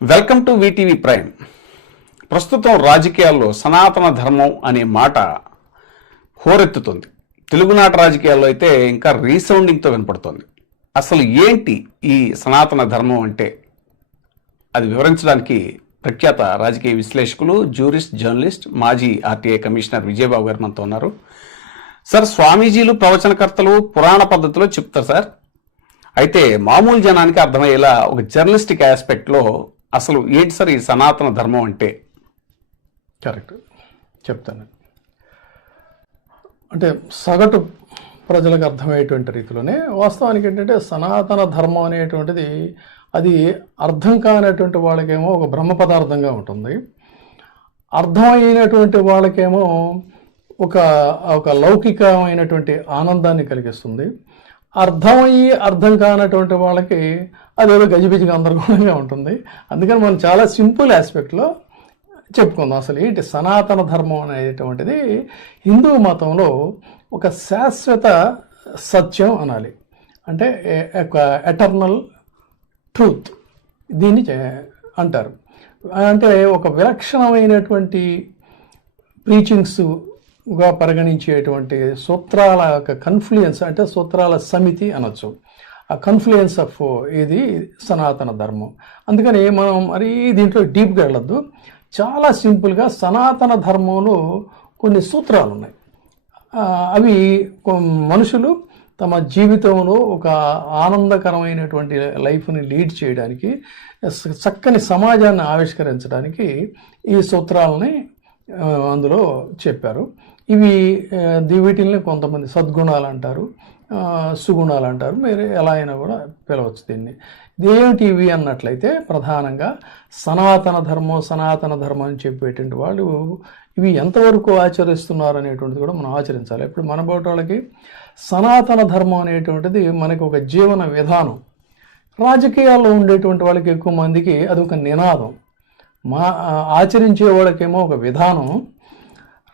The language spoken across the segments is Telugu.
Welcome to VTV prime. ప్రస్తుతం రాజకీయాల్లో సనాతన ధర్మం అనే మాట హోరెత్తుతుంది. తెలుగునాట రాజకీయాల్లో అయితే ఇంకా రీసౌండింగ్తో వినపడుతోంది. అసలు ఏంటి ఈ సనాతన ధర్మం అంటే అది వివరించడానికి ప్రఖ్యాత రాజకీయ విశ్లేషకులు, జ్యూరిస్ట్, జర్నలిస్ట్, మాజీ ఆర్టీఐ కమిషనర్ విజయబాబు గారు మనతో ఉన్నారు. సార్, స్వామీజీలు, ప్రవచనకర్తలు పురాణ పద్ధతిలో చెప్తారు సార్. అయితే మామూలు జనానికి అర్థమయ్యేలా ఒక జర్నలిస్టిక్ ఆస్పెక్ట్లో అసలు ఏంటి సార్ ఈ సనాతన ధర్మం అంటే? కరెక్ట్ చెప్తాను. అంటే సగటు ప్రజలకు అర్థమయ్యేటువంటి రీతిలోనే వాస్తవానికి ఏంటంటే సనాతన ధర్మం అనేటువంటిది అది అర్థం కానటువంటి వాళ్ళకేమో ఒక బ్రహ్మ పదార్థంగా ఉంటుంది, అర్థమైనటువంటి వాళ్ళకేమో ఒక లౌకికమైనటువంటి ఆనందాన్ని కలిగిస్తుంది, అర్థమయ్యి అర్థం కానటువంటి వాళ్ళకి అదేదో గజిబిజిగా గందరగోళంగా ఉంటుంది. అందుకని మనం చాలా సింపుల్ ఆస్పెక్ట్లో చెప్పుకుందాం. అసలు ఏంటి సనాతన ధర్మం అనేటువంటిది హిందూ మతంలో ఒక శాశ్వత సత్యం అనాలి, అంటే ఒక ఎటర్నల్ ట్రూత్ దీన్ని అంటారు. అంటే ఒక విలక్షణమైనటువంటి ప్రీచింగ్స్గా పరిగణించేటువంటి సూత్రాల యొక్క కన్ఫ్లుయెన్స్, అంటే సూత్రాల సమితి అనొచ్చు. ఆ కన్ఫ్లుయెన్స్ ఆఫ్ ఇది సనాతన ధర్మం. అందుకని మనం మరీ దీంట్లో డీప్గా వెళ్ళొద్దు. చాలా సింపుల్గా సనాతన ధర్మంలో కొన్ని సూత్రాలు ఉన్నాయి. అవి మనుషులు తమ జీవితంలో ఒక ఆనందకరమైనటువంటి లైఫ్ని లీడ్ చేయడానికి, చక్కని సమాజాన్ని ఆవిష్కరించడానికి ఈ సూత్రాలని అందులో చెప్పారు. వీటిని కొంతమంది సద్గుణాలు అంటారు, సుగుణాలు అంటారు, మీరు ఎలా అయినా కూడా పిలవచ్చు దీన్ని. ఇదేమిటి ఇవి అన్నట్లయితే ప్రధానంగా సనాతన ధర్మం అని చెప్పేటువంటి వాళ్ళు ఇవి ఎంతవరకు ఆచరిస్తున్నారు అనేటువంటిది కూడా మనం ఆచరించాలి. ఇప్పుడు మన వాళ్ళకి సనాతన ధర్మం అనేటువంటిది మనకి ఒక జీవన విధానం. రాజకీయాల్లో ఉండేటువంటి వాళ్ళకి ఎక్కువ మందికి అది ఒక నినాదం, ఆచరించే వాళ్ళకేమో ఒక విధానం,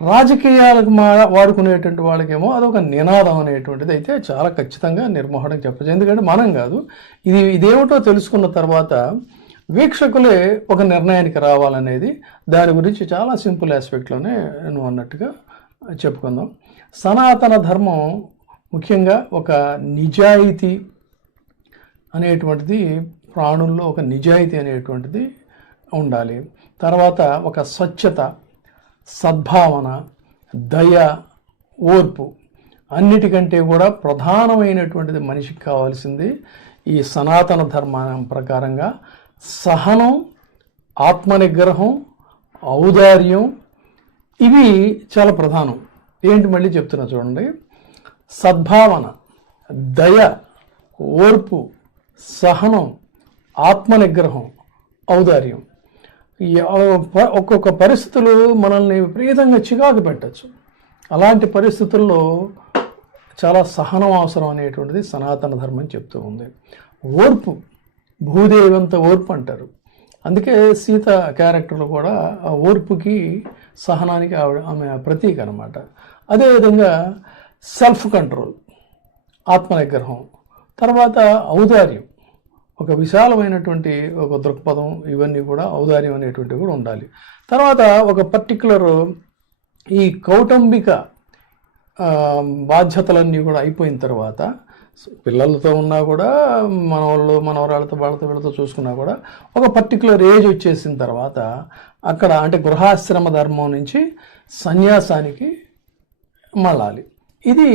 రాజకీయాలకు వాడుకునేటువంటి వాళ్ళకేమో అదొక నినాదం అనేటువంటిది అయితే చాలా ఖచ్చితంగా నిర్మోహడం చెప్పచ్చు. ఎందుకంటే మనం కాదు, ఇదేమిటో తెలుసుకున్న తర్వాత వీక్షకులే ఒక నిర్ణయానికి రావాలనేది దాని గురించి చాలా సింపుల్ ఆస్పెక్ట్లోనే నువ్వు అన్నట్టుగా చెప్పుకుందాం. సనాతన ధర్మం ముఖ్యంగా ఒక నిజాయితీ అనేటువంటిది, ప్రాణుల్లో ఒక నిజాయితీ అనేటువంటిది ఉండాలి. తర్వాత ఒక స్వచ్ఛత, సద్భావన, దయ, ఓర్పు, అన్నిటికంటే కూడా ప్రధానమైనటువంటిది మనిషికి కావాల్సింది ఈ సనాతన ధర్మం ప్రకారంగా సహనం, ఆత్మనిగ్రహం, ఔదార్యం, ఇవి చాలా ప్రధానం. ఏంటి మళ్ళీ చెప్తున్నా చూడండి. సద్భావన, దయ, ఓర్పు, సహనం, ఆత్మనిగ్రహం, ఔదార్యం. ఒక్కొక్క పరిస్థితులు మనల్ని విపరీతంగా చికాకు పెట్టచ్చు. అలాంటి పరిస్థితుల్లో చాలా సహనం అవసరం అనేటువంటిది సనాతన ధర్మం చెప్తూ ఉంది. ఓర్పు, భూదేవంత ఓర్పు అంటారు. అందుకే సీత క్యారెక్టర్లు కూడా ఆ ఓర్పుకి, సహనానికి ఆమె ప్రతీక అనమాట. అదేవిధంగా సెల్ఫ్ కంట్రోల్, ఆత్మనిగ్రహం, తర్వాత ఔదార్యం, ఒక విశాలమైనటువంటి ఒక దృక్పథం, ఇవన్నీ కూడా ఔదార్యం అనేటువంటివి కూడా ఉండాలి. తర్వాత ఒక పర్టికులర్ ఈ కౌటుంబిక బాధ్యతలన్నీ కూడా అయిపోయిన తర్వాత, పిల్లలతో ఉన్నా కూడా, మనవరాళ్ళతో వీళ్ళతో చూసుకున్నా కూడా ఒక పర్టికులర్ ఏజ్ వచ్చేసిన తర్వాత అక్కడ అంటే గృహాశ్రమ ధర్మం నుంచి సన్యాసానికి మళ్ళాలి. ఇది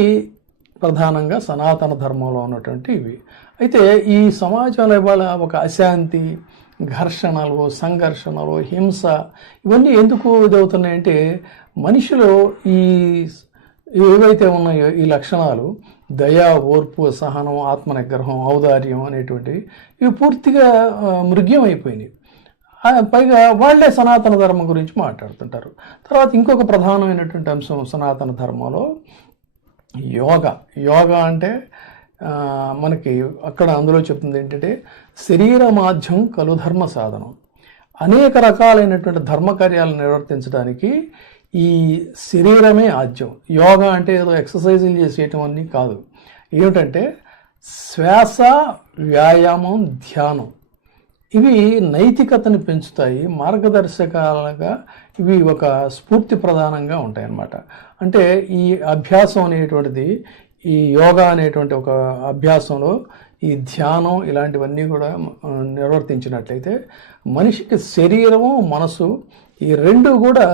ప్రధానంగా సనాతన ధర్మంలో ఉన్నటువంటి ఇవి. అయితే ఈ సమాజంలో ఇవాళ ఒక అశాంతి, ఘర్షణలు, సంఘర్షణలు, హింస, ఇవన్నీ ఎందుకు ఇదవుతున్నాయంటే మనిషిలో ఏవైతే ఉన్నాయో ఈ లక్షణాలు, దయ, ఓర్పు, సహనం, ఆత్మనిగ్రహం, ఔదార్యం అనేటువంటివి ఇవి పూర్తిగా మృగ్యం అయిపోయినాయి. పైగా వాళ్లే సనాతన ధర్మం గురించి మాట్లాడుతుంటారు. తర్వాత ఇంకొక ప్రధానమైనటువంటి అంశం సనాతన ధర్మంలో యోగా అంటే మనకి అక్కడ అందులో చెప్తుంది ఏంటంటే శరీర మాధ్యం కలు ధర్మ సాధనం. అనేక రకాలైనటువంటి ధర్మకార్యాలను నిర్వర్తించడానికి ఈ శరీరమే ఆద్యం. యోగా అంటే ఏదో ఎక్సర్సైజులు చేసేయటం అన్నీ కాదు. ఏమిటంటే శ్వాస, వ్యాయామం, ధ్యానం, ఇవి నైతికతని పెంచుతాయి, మార్గదర్శకాలుగా ఇవి ఒక స్ఫూర్తి ప్రధానంగా ఉంటాయి అన్నమాట. అంటే ఈ అభ్యాసం అనేటువంటిది, ఈ యోగా అనేటువంటి ఒక అభ్యాసంలో ఈ ధ్యానం ఇలాంటివన్నీ కూడా నిర్వర్తించినట్లయితే మనిషికి శరీరము మనసు ఈ రెండు కూడా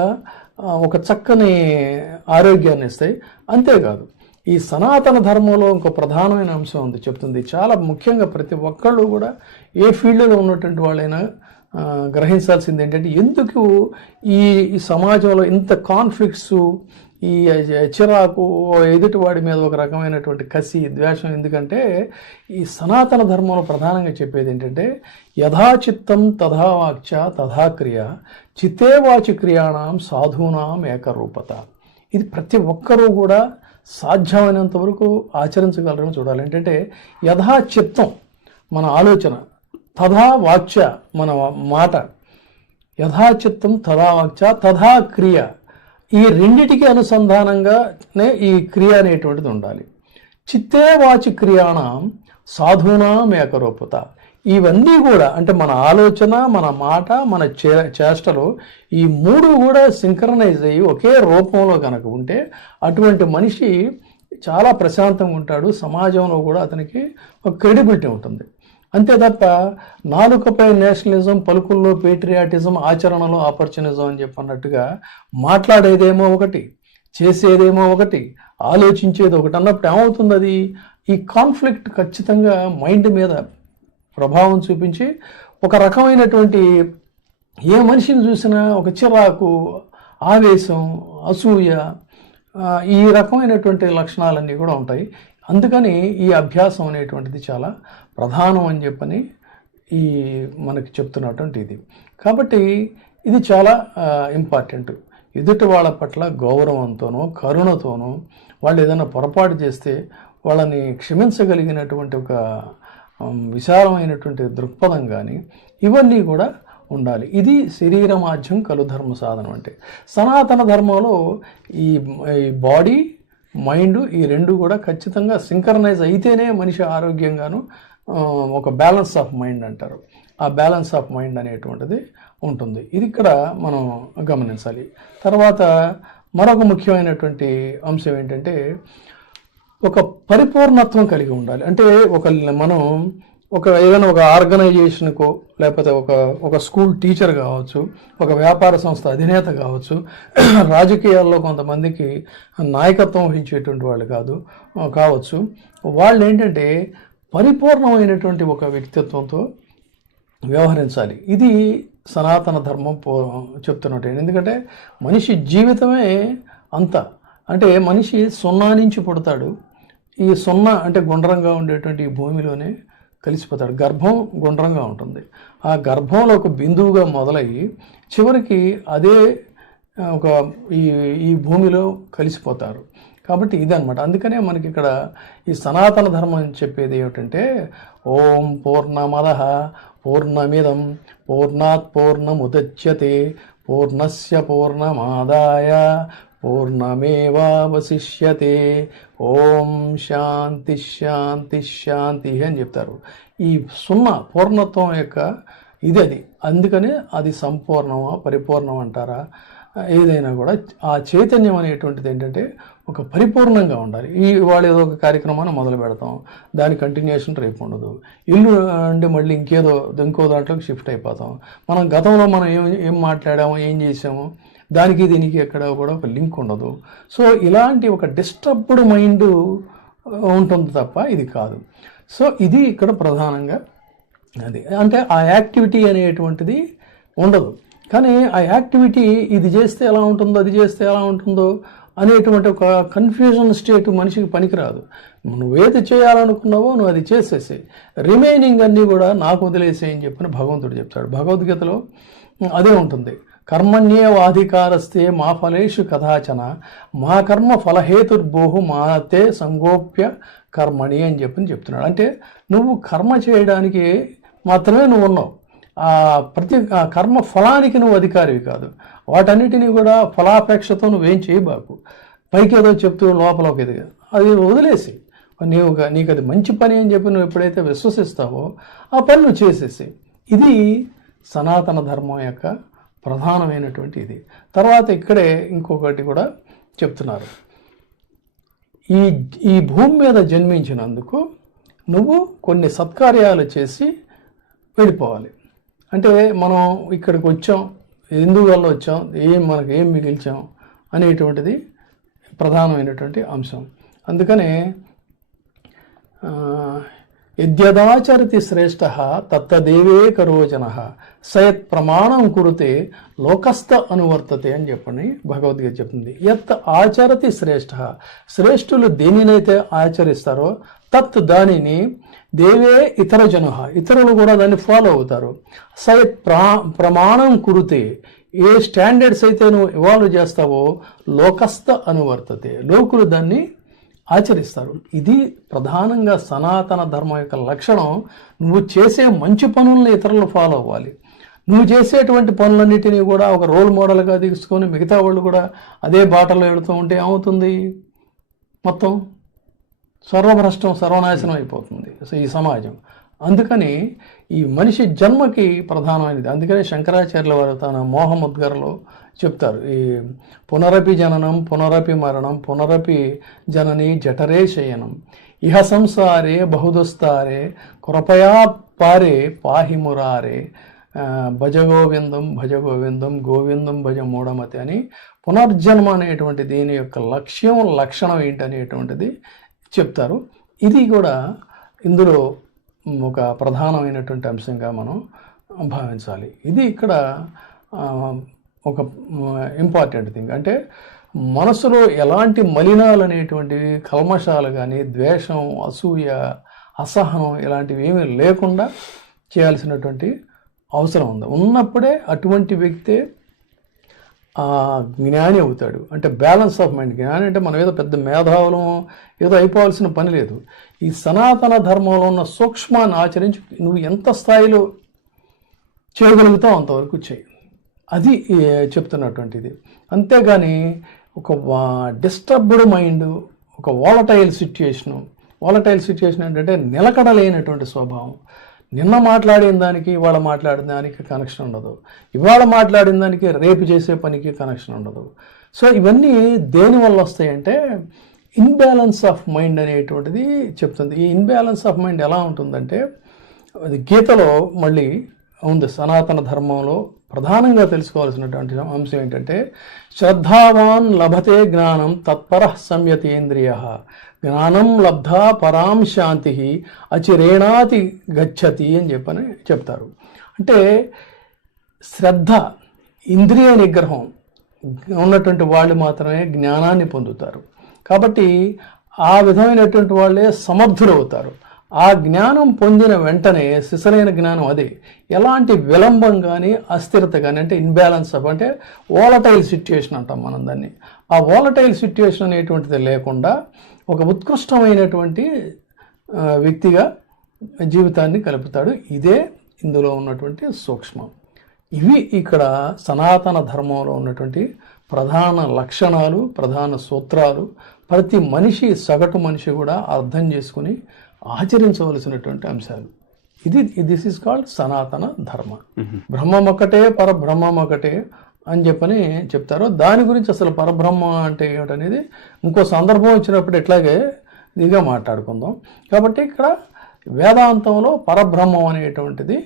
ఒక చక్కని ఆరోగ్యాన్ని ఇస్తాయి. అంతేకాదు ఈ సనాతన ధర్మంలో ఇంకో ప్రధానమైన అంశం ఉంది, చెప్తుంది. చాలా ముఖ్యంగా ప్రతి ఒక్కళ్ళు కూడా ఏ ఫీల్డ్లో ఉన్నటువంటి వాళ్ళైనా గ్రహించాల్సింది ఏంటంటే, ఎందుకు ఈ సమాజంలో ఇంత కాన్ఫ్లిక్ట్స్, ఈ చిరాకు, ఎదుటివాడి మీద ఒక రకమైనటువంటి కసి, ద్వేషం ఎందుకంటే ఈ సనాతన ధర్మంలో ప్రధానంగా చెప్పేది ఏంటంటే, యథాచిత్తం తథా వాక్చ తథా క్రియ చిత్తే వాచి క్రియాణం సాధూనాం ఏకరూపత. ఇది ప్రతి ఒక్కరూ కూడా సాధ్యమైనంత వరకు ఆచరించగలరని చూడాలి. ఏంటంటే యథాచిత్తం మన ఆలోచన, తథా వాచ్య మన మాట, యథాచిత్తం తథా వాచ్య తథా క్రియ, ఈ రెండిటికి అనుసంధానంగానే ఈ క్రియ అనేటువంటిది ఉండాలి. చిత్తే వాచి క్రియాణం సాధూనాం ఏకరూపత. ఇవన్నీ కూడా అంటే మన ఆలోచన, మన మాట, మన చేష్టలు ఈ మూడు కూడా సింక్రనైజ్ అయ్యి ఒకే రూపంలో కనుక ఉంటే అటువంటి మనిషి చాలా ప్రశాంతంగా ఉంటాడు. సమాజంలో కూడా అతనికి ఒక క్రెడిబిలిటీ ఉంటుంది. అంతే తప్ప నాలుకపై నేషనలిజం, పలుకుల్లో పేట్రియాటిజం, ఆచరణలో ఆపర్చునిజం అని చెప్పన్నట్టుగా మాట్లాడేదేమో ఒకటి, చేసేదేమో ఒకటి, ఆలోచించేది ఒకటి అన్నప్పుడు ఏమవుతుంది? అది ఈ కాన్ఫ్లిక్ట్ ఖచ్చితంగా మైండ్ మీద ప్రభావం చూపించి ఒక రకమైనటువంటి, ఏ మనిషిని చూసినా ఒక చిరాకు, ఆవేశం, అసూయ, ఈ రకమైనటువంటి లక్షణాలన్నీ కూడా ఉంటాయి. అందుకని ఈ అభ్యాసం అనేటువంటిది చాలా ప్రధానం అని చెప్పని ఈ మనకి చెప్తున్నటువంటి ఇది. కాబట్టి ఇది చాలా ఇంపార్టెంట్. ఎదుటి వాళ్ళ పట్ల గౌరవంతోనో కరుణతోనో, వాళ్ళు ఏదైనా పొరపాటు చేస్తే వాళ్ళని క్షమించగలిగినటువంటి ఒక విశాలమైనటువంటి దృక్పథం కానీ ఇవన్నీ కూడా ఉండాలి. ఇది శరీరమాధ్యం కలు ధర్మ సాధనం. అంటే సనాతన ధర్మంలో ఈ బాడీ, మైండ్ ఈ రెండు కూడా ఖచ్చితంగా సింక్రనైజ్ అయితేనే మనిషి ఆరోగ్యంగాను, ఒక బ్యాలెన్స్ ఆఫ్ మైండ్ అంటారు, ఆ బ్యాలెన్స్ ఆఫ్ మైండ్ అనేటువంటిది ఉంటుంది. ఇది ఇక్కడ మనం గమనించాలి. తర్వాత మరొక ముఖ్యమైనటువంటి అంశం ఏంటంటే, ఒక పరిపూర్ణత్వం కలిగి ఉండాలి. అంటే మనం ఏదైనా ఒక ఆర్గనైజేషన్కో, లేకపోతే ఒక స్కూల్ టీచర్ కావచ్చు, ఒక వ్యాపార సంస్థ అధినేత కావచ్చు, రాజకీయాల్లో కొంతమందికి నాయకత్వం వహించేటువంటి వాళ్ళు కావచ్చు, వాళ్ళు ఏంటంటే పరిపూర్ణమైనటువంటి ఒక వ్యక్తిత్వంతో వ్యవహరించాలి. ఇది సనాతన ధర్మం చెప్తున్నట్టు. ఎందుకంటే మనిషి జీవితమే అంత, అంటే మనిషి సున్నా నుంచి పుడతాడు. ఈ సున్నా అంటే గుండ్రంగా ఉండేటువంటి ఈ భూమిలోనే కలిసిపోతాడు. గర్భం గుండ్రంగా ఉంటుంది. ఆ గర్భంలో ఒక బిందువుగా మొదలయ్యి చివరికి అదే ఈ భూమిలో కలిసిపోతారు. కాబట్టి ఇదనమాట. అందుకనే మనకి ఇక్కడ ఈ సనాతన ధర్మం చెప్పేది ఏమిటంటే, ఓం పూర్ణమదః పూర్ణమిదం పూర్ణాత్ పూర్ణముదచ్యతే పూర్ణస్య పూర్ణమాదాయ పూర్ణమేవావశిష్యతే ఓం శాంతి శాంతి శాంతి అని చెప్తారు. ఈ పూర్ణత్వం యొక్క అది. అందుకనే అది సంపూర్ణమా పరిపూర్ణం అంటారా, ఏదైనా కూడా ఆ చైతన్యం అనేటువంటిది ఏంటంటే ఒక పరిపూర్ణంగా ఉండాలి. ఇవాళ ఏదో ఒక కార్యక్రమాన్ని మొదలు పెడతాం, దాని కంటిన్యూషన్ రేపు ఉండదు. ఇల్లు అంటే మళ్ళీ ఇంకో దాంట్లోకి షిఫ్ట్ అయిపోతాం. మనం గతంలో మనం ఏం మాట్లాడామో, ఏం చేసామో, దానికి దీనికి ఎక్కడ కూడా ఒక లింక్ ఉండదు. సో ఇలాంటి ఒక డిస్టర్బ్డ్ మైండ్ ఉంటుంది తప్ప ఇది కాదు. సో ఇది ఇక్కడ ప్రధానంగా అది. అంటే ఆ యాక్టివిటీ అనేటువంటిది ఉండదు. కానీ ఆ యాక్టివిటీ ఇది చేస్తే ఎలా ఉంటుందో, అది చేస్తే ఎలా ఉంటుందో అనేటువంటి ఒక కన్ఫ్యూజన్ స్టేట్ మనిషికి పనికిరాదు. నువ్వేది చేయాలనుకున్నావో నువ్వు అది చేసేసి, రిమైనింగ్ అన్నీ కూడా నాకు వదిలేసేయని చెప్పని భగవంతుడు చెప్తాడు. భగవద్గీతలో అదే ఉంటుంది. కర్మణ్యేవాధికారస్తే మా ఫలేషు కదాచన మా కర్మ ఫలహేతుర్భూహు మాతే సంగోప్య కర్మణి అని చెప్తున్నాడు. అంటే నువ్వు కర్మ చేయడానికి మాత్రమే నువ్వు ఉన్నావు. ఆ కర్మ ఫలానికి నువ్వు అధికారివి కాదు. వాటన్నిటినీ కూడా ఫలాపేక్షతో నువ్వేం చేయబాకు. పైకి ఏదో చెప్తూ లోపల ఒక ఇది, అది వదిలేసి నీకు అది మంచి పని అని చెప్పి నువ్వు ఎప్పుడైతే విశ్వసిస్తావో ఆ పని నువ్వు చేసేసి. ఇది సనాతన ధర్మం యొక్క ప్రధానమైనటువంటి ఇది. తర్వాత ఇక్కడే ఇంకొకటి కూడా చెప్తున్నారు. ఈ ఈ భూమి మీద జన్మించినందుకు నువ్వు కొన్ని సత్కార్యాలు చేసి వెళ్ళిపోవాలి. అంటే మనం ఇక్కడికి వచ్చాం, ఎందువల్ల వచ్చాం, మనకు ఏం మిగిల్చాం అనేటువంటిది ప్రధానమైనటువంటి అంశం. అందుకనే యద్యదాచరతి శ్రేష్ఠ తత్తదేవే కరో జనః సయత్ ప్రమాణం కురుతే లోకస్థ అనువర్తతే అని చెప్పని భగవద్గీత చెప్తుంది. యత్ ఆచరతి శ్రేష్ఠ, శ్రేష్ఠులు దేనినైతే ఆచరిస్తారో తత్ దానిని దేవే ఇతర జన, ఇతరులు కూడా దాన్ని ఫాలో అవుతారు. సయత్ ప్రమాణం కురుతే, ఏ స్టాండర్డ్స్ అయితే నువ్వు ఇవాల్వ్ చేస్తావో లోకస్థ అనువర్తతే, లోకులు దాన్ని ఆచరిస్తారు. ఇది ప్రధానంగా సనాతన ధర్మం యొక్క లక్షణం. నువ్వు చేసే మంచి పనులను ఇతరులు ఫాలో అవ్వాలి. నువ్వు చేసేటువంటి పనులన్నిటినీ కూడా ఒక రోల్ మోడల్గా తీసుకొని మిగతా వాళ్ళు కూడా అదే బాటలో వెళుతూ ఉంటే ఏమవుతుంది? మొత్తం సర్వభ్రష్టం, సర్వనాశనం అయిపోతుంది ఈ సమాజం. అందుకని ఈ మనిషి జన్మకి ప్రధానమైనది. అందుకని శంకరాచార్యుల వారు తన మోహముద్గరలో చెప్తారు, ఈ పునరపి జననం పునరపి మరణం పునరపి జనని జఠరే శయనం ఇహ సంసారే బహుదుస్తారే కృపయా పారే పాహి మురారే భజగోవిందం భజగోవిందం గోవిందం భజ మూఢమతి అని పునర్జన్మ అనేటువంటి దీని యొక్క లక్షణం ఏంటనేటువంటిది చెప్తారు. ఇది కూడా ఇందులో ఒక ప్రధానమైనటువంటి అంశంగా మనం భావించాలి. ఇది ఇక్కడ ఒక ఇంపార్టెంట్ థింగ్. అంటే మనసులో ఎలాంటి మలినాలు అనేటువంటివి, కల్మషాలు కానీ, ద్వేషం, అసూయ, అసహనం ఇలాంటివి ఏమీ లేకుండా చేయాల్సినటువంటి అవసరం ఉంది. ఉన్నప్పుడే అటువంటి వ్యక్తే జ్ఞాని అవుతాడు. అంటే బ్యాలెన్స్ ఆఫ్ మైండ్. జ్ఞాని అంటే మనం ఏదో పెద్ద మేధావులం ఏదో అయిపోవాల్సిన పని లేదు. ఈ సనాతన ధర్మంలో ఉన్న సూక్ష్మాన్ని ఆచరించి నువ్వు ఎంత స్థాయిలో చేయగలుగుతావు అంతవరకు చేయి. అది చెప్తున్నటువంటిది. అంతేగాని ఒక డిస్టర్బ్డ్ మైండ్, ఒక వాలటైల్ సిచ్యుయేషన్ ఏంటంటే నిలకడలేనటువంటి స్వభావం. నిన్న మాట్లాడిన దానికి ఇవాళ మాట్లాడిన దానికి కనెక్షన్ ఉండదు, ఇవాళ మాట్లాడిన దానికి రేపు చేసే పనికి కనెక్షన్ ఉండదు. సో ఇవన్నీ దేనివల్ల వస్తాయంటే ఇన్బ్యాలెన్స్ ఆఫ్ మైండ్ అనేటువంటిది చెప్తుంది. ఈ ఇన్బ్యాలెన్స్ ఆఫ్ మైండ్ ఎలా ఉంటుందంటే, అది గీతలో మళ్ళీ ఉంది. సనాతన ధర్మంలో ప్రధానంగా తెలుసుకోవాల్సినటువంటి అంశం ఏంటంటే, శ్రద్ధావాన్ లభతే జ్ఞానం తత్పరః సంయతేంద్రియ జ్ఞానం లబ్ధా పరాం శాంతి అచిరేణాతి గచ్చతి అని చెప్తారు. అంటే శ్రద్ధ, ఇంద్రియ నిగ్రహం ఉన్నటువంటి వాళ్ళు మాత్రమే జ్ఞానాన్ని పొందుతారు. కాబట్టి ఆ విధమైనటువంటి వాళ్ళే సమర్థులు అవుతారు. ఆ జ్ఞానం పొందిన వెంటనే సిసలైన జ్ఞానం అదే. ఎలాంటి విలంబం కానీ, అస్థిరత కానీ, అంటే ఇన్బ్యాలెన్స్ ఆఫ్, అంటే వాలటైల్ సిచ్యుయేషన్ అంటాం మనం దాన్ని. ఆ వాలటైల్ సిచ్యుయేషన్ అనేటువంటిది లేకుండా ఒక ఉత్కృష్టమైనటువంటి వ్యక్తిగా జీవితాన్ని కలుపుతాడు. ఇదే ఇందులో ఉన్నటువంటి సూక్ష్మం. ఇవి ఇక్కడ సనాతన ధర్మంలో ఉన్నటువంటి ప్రధాన లక్షణాలు, ప్రధాన సూత్రాలు. ప్రతి మనిషి, సగటు మనిషి కూడా అర్థం చేసుకుని ఆచరించవలసినటువంటి అంశాలు. దిస్ ఈజ్ కాల్డ్ సనాతన ధర్మ. బ్రహ్మం ఒకటే, పరబ్రహ్మం ఒకటే అని చెప్పని చెప్తారు. దాని గురించి అసలు పరబ్రహ్మ అంటే ఏమిటనేది ఇంకో సందర్భం వచ్చినప్పుడు ఇట్లాగే ఇదిగా మాట్లాడుకుందాం. కాబట్టి ఇక్కడ వేదాంతంలో పరబ్రహ్మం అనేటువంటిది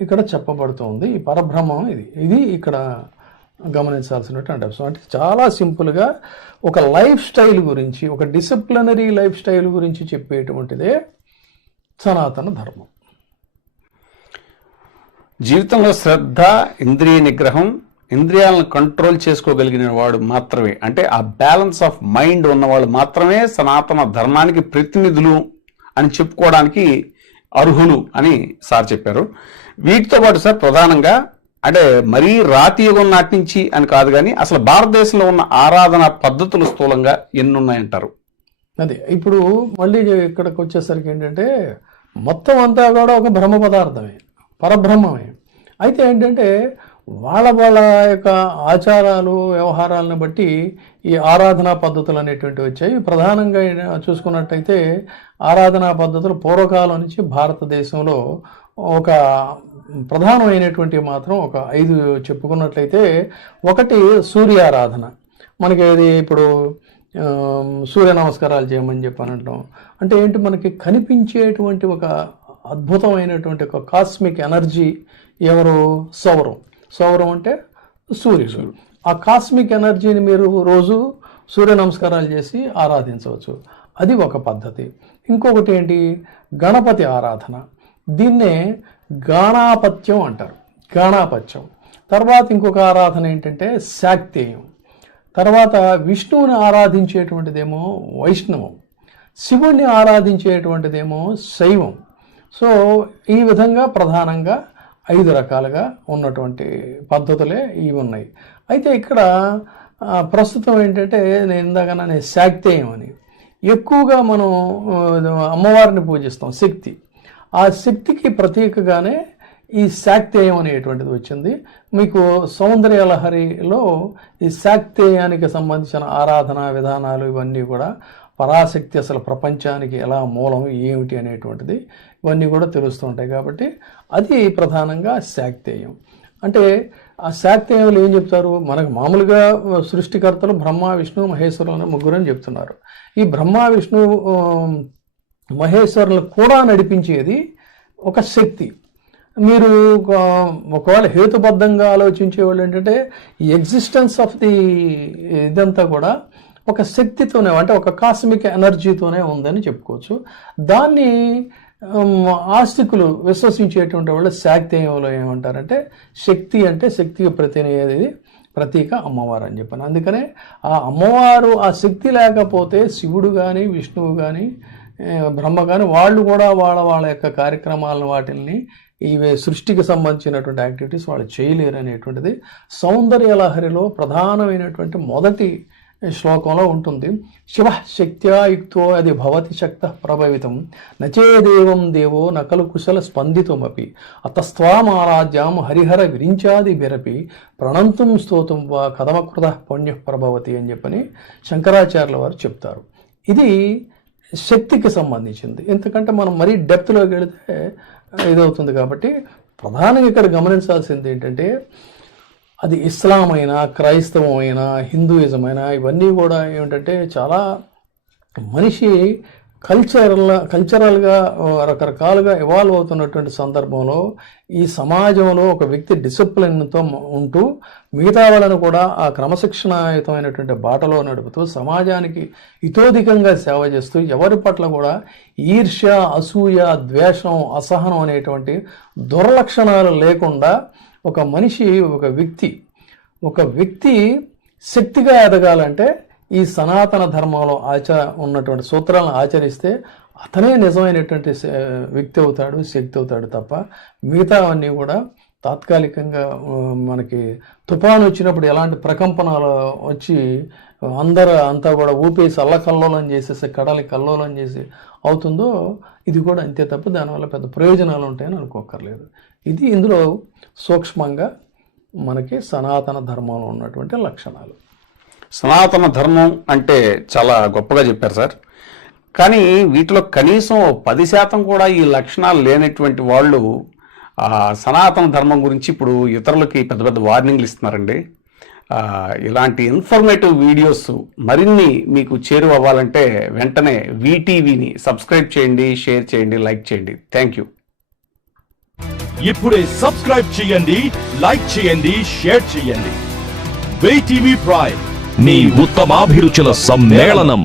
ఇక్కడ చెప్పబడుతుంది. ఈ పరబ్రహ్మం ఇది ఇక్కడ గమనించాల్సినటువంటి అంశం. అంటే చాలా సింపుల్గా ఒక లైఫ్ స్టైల్ గురించి, ఒక డిసిప్లినరీ లైఫ్ స్టైల్ గురించి చెప్పేటువంటిదే సనాతన ధర్మం. జీవితంలో శ్రద్ధ, ఇంద్రియ నిగ్రహం, ఇంద్రియాలను కంట్రోల్ చేసుకోగలిగిన వాడు మాత్రమే, అంటే ఆ బ్యాలెన్స్ ఆఫ్ మైండ్ ఉన్నవాళ్ళు మాత్రమే సనాతన ధర్మానికి ప్రతినిధులు అని చెప్పుకోవడానికి అర్హులు అని సార్ చెప్పారు. వీటితో పాటు సార్ ప్రధానంగా అంటే మరీ రాతి యుగం నాటి నుంచి అని కాదు కానీ అసలు భారతదేశంలో ఉన్న ఆరాధన పద్ధతులు స్థూలంగా ఎన్ని ఉన్నాయంటారు? అదే ఇప్పుడు మళ్ళీ ఇక్కడికి వచ్చేసరికి ఏంటంటే మొత్తం అంతా కూడా ఒక బ్రహ్మ పదార్థమే, పరబ్రహ్మమే. అయితే ఏంటంటే వాళ్ళ యొక్క ఆచారాలు, వ్యవహారాలను బట్టి ఈ ఆరాధనా పద్ధతులు అనేటువంటివి వచ్చాయి. ప్రధానంగా చూసుకున్నట్టయితే ఆరాధనా పద్ధతులు పూర్వకాలం నుంచి భారతదేశంలో ఒక ప్రధానమైనటువంటి మాత్రం ఒక 5 చెప్పుకున్నట్లయితే, ఒకటి సూర్యారాధన. మనకి అది ఇప్పుడు సూర్య నమస్కారాలు చేయమని చెప్పనంటాం. అంటే ఏంటి, మనకి కనిపించేటువంటి ఒక అద్భుతమైనటువంటి ఒక కాస్మిక్ ఎనర్జీ ఎవరు, సౌరం అంటే సూర్యుడు. ఆ కాస్మిక్ ఎనర్జీని మీరు రోజు సూర్య నమస్కారాలు చేసి ఆరాధించవచ్చు. అది ఒక పద్ధతి. ఇంకొకటి ఏంటి, గణపతి ఆరాధన. దీన్నే గాణాపత్యం అంటారు, గాణాపత్యం. తర్వాత ఇంకొక ఆరాధన ఏంటంటే శాక్తేయం. తర్వాత విష్ణువుని ఆరాధించేటువంటిదేమో వైష్ణవం, శివుణ్ణి ఆరాధించేటువంటిదేమో శైవం. సో ఈ విధంగా ప్రధానంగా 5 రకాలుగా ఉన్నటువంటి పద్ధతులే ఇవి ఉన్నాయి. అయితే ఇక్కడ ప్రస్తుతం ఏంటంటే, నేను ఇందాకనే శాక్తేయం అని, ఎక్కువగా మనం అమ్మవారిని పూజిస్తాం, శక్తి. ఆ శక్తికి ప్రతీకగానే ఈ శాక్తేయం అనేటువంటిది వచ్చింది. మీకు సౌందర్యలహరిలో ఈ శాక్తేయానికి సంబంధించిన ఆరాధనా విధానాలు ఇవన్నీ కూడా, పరాశక్తి అసలు ప్రపంచానికి ఎలా మూలం ఏమిటి అనేటువంటిది ఇవన్నీ కూడా తెలుస్తూ ఉంటాయి. కాబట్టి అది ప్రధానంగా శాక్తేయం. అంటే ఆ శాక్తేయంలో ఏం చెప్తారు, మనకు మామూలుగా సృష్టికర్తలు బ్రహ్మ విష్ణు మహేశ్వరులు అనే ముగ్గురు అని చెప్తున్నారు. ఈ బ్రహ్మ విష్ణు మహేశ్వరులు కూడా నడిపించేది ఒక శక్తి. మీరు ఒకవేళ హేతుబద్ధంగా ఆలోచించేవాళ్ళు ఏంటంటే, ఈ ఎగ్జిస్టెన్స్ ఆఫ్ ది ఇదంతా కూడా ఒక శక్తితోనే, అంటే ఒక కాస్మిక్ ఎనర్జీతోనే ఉందని చెప్పుకోవచ్చు. దాన్ని ఆస్తికులు విశ్వసించేటువంటి వాళ్ళు శాక్తేయంలో ఏమంటారంటే, శక్తి అంటే శక్తికి ప్రతీక అమ్మవారు అని చెప్పాను. అందుకనే ఆ అమ్మవారు, ఆ శక్తి లేకపోతే శివుడు కానీ విష్ణువు కానీ బ్రహ్మ కానీ వాళ్ళు కూడా వాళ్ళ యొక్క కార్యక్రమాలను వాటిల్ని ఇవి సృష్టికి సంబంధించినటువంటి యాక్టివిటీస్ వాళ్ళు చేయలేరు అనేటువంటిది సౌందర్యలహరిలో ప్రధానమైనటువంటి మొదటి శ్లోకంలో ఉంటుంది. శివ శక్త్యా యుక్తో అది భవతి శక్త ప్రభవితం నచేదేవం దేవో నకలు కుశల స్పందితుమపి అతస్త్వామారాధ్యాం హరిహర విరించాది బిరపి ప్రణంతుం స్తోతం వా కథమకృత పుణ్య ప్రభవతి అని చెప్పని శంకరాచార్యుల వారు చెప్తారు. ఇది శక్తికి సంబంధించింది. ఎందుకంటే మనం మరీ డెప్త్లోకి వెళితే ఇదవుతుంది. కాబట్టి ప్రధానంగా ఇక్కడ గమనించాల్సింది ఏంటంటే, అది ఇస్లాం అయినా, క్రైస్తవం అయినా, హిందూయిజం అయినా, ఇవన్నీ కూడా ఏమిటంటే చాలా మనిషి కల్చరల్గా రకరకాలుగా ఎవాల్వ్ అవుతున్నటువంటి సందర్భంలో ఈ సమాజంలో ఒక వ్యక్తి డిసిప్లిన్తో ఉంటూ మిగతా వాళ్ళను కూడా ఆ క్రమశిక్షణాయుతమైనటువంటి బాటలో నడుపుతూ సమాజానికి ఇతోధికంగా సేవ చేస్తూ ఎవరి పట్ల కూడా ఈర్ష్య, అసూయ, ద్వేషం, అసహనం అనేటువంటి దుర్లక్షణాలు లేకుండా ఒక మనిషి, ఒక వ్యక్తి శక్తిగా ఎదగాలంటే ఈ సనాతన ధర్మంలో ఉన్నటువంటి సూత్రాలను ఆచరిస్తే అతనే నిజమైనటువంటి వ్యక్తి అవుతాడు, శక్తి అవుతాడు తప్ప మిగతావన్నీ కూడా తాత్కాలికంగా మనకి తుఫాను వచ్చినప్పుడు ఎలాంటి ప్రకంపనలు వచ్చి అంతా కూడా ఊపేసి అల్లకల్లోలం చేసేసి కడలి కల్లోలం చేసి అవుతుందో ఇది కూడా అంతే తప్ప దానివల్ల పెద్ద ప్రయోజనాలు ఉంటాయని అనుకోకర్లేదు. ఇది ఇందులో సూక్ష్మంగా మనకి సనాతన ధర్మంలో ఉన్నటువంటి లక్షణాలు. సనాతన ధర్మం అంటే చాలా గొప్పగా చెప్పారు సార్. కానీ వీటిలో కనీసం 10% కూడా ఈ లక్షణాలు లేనటువంటి వాళ్ళు సనాతన ధర్మం గురించి ఇప్పుడు ఇతరులకి పెద్ద పెద్ద వార్నింగ్లు ఇస్తున్నారండి. ఇలాంటి ఇన్ఫర్మేటివ్ వీడియోస్ మరిన్ని మీకు చేరువవ్వాలంటే వెంటనే వీటీవీని సబ్స్క్రైబ్ చేయండి, షేర్ చేయండి, లైక్ చేయండి. Thank you. ఇప్పుడే సబ్స్క్రైబ్ చేయండి, లైక్ చేయండి, షేర్ చేయండి. వీటీవీ ప్రైమ్, మీ ఉత్తమాభిరుచుల సమ్మేళనం.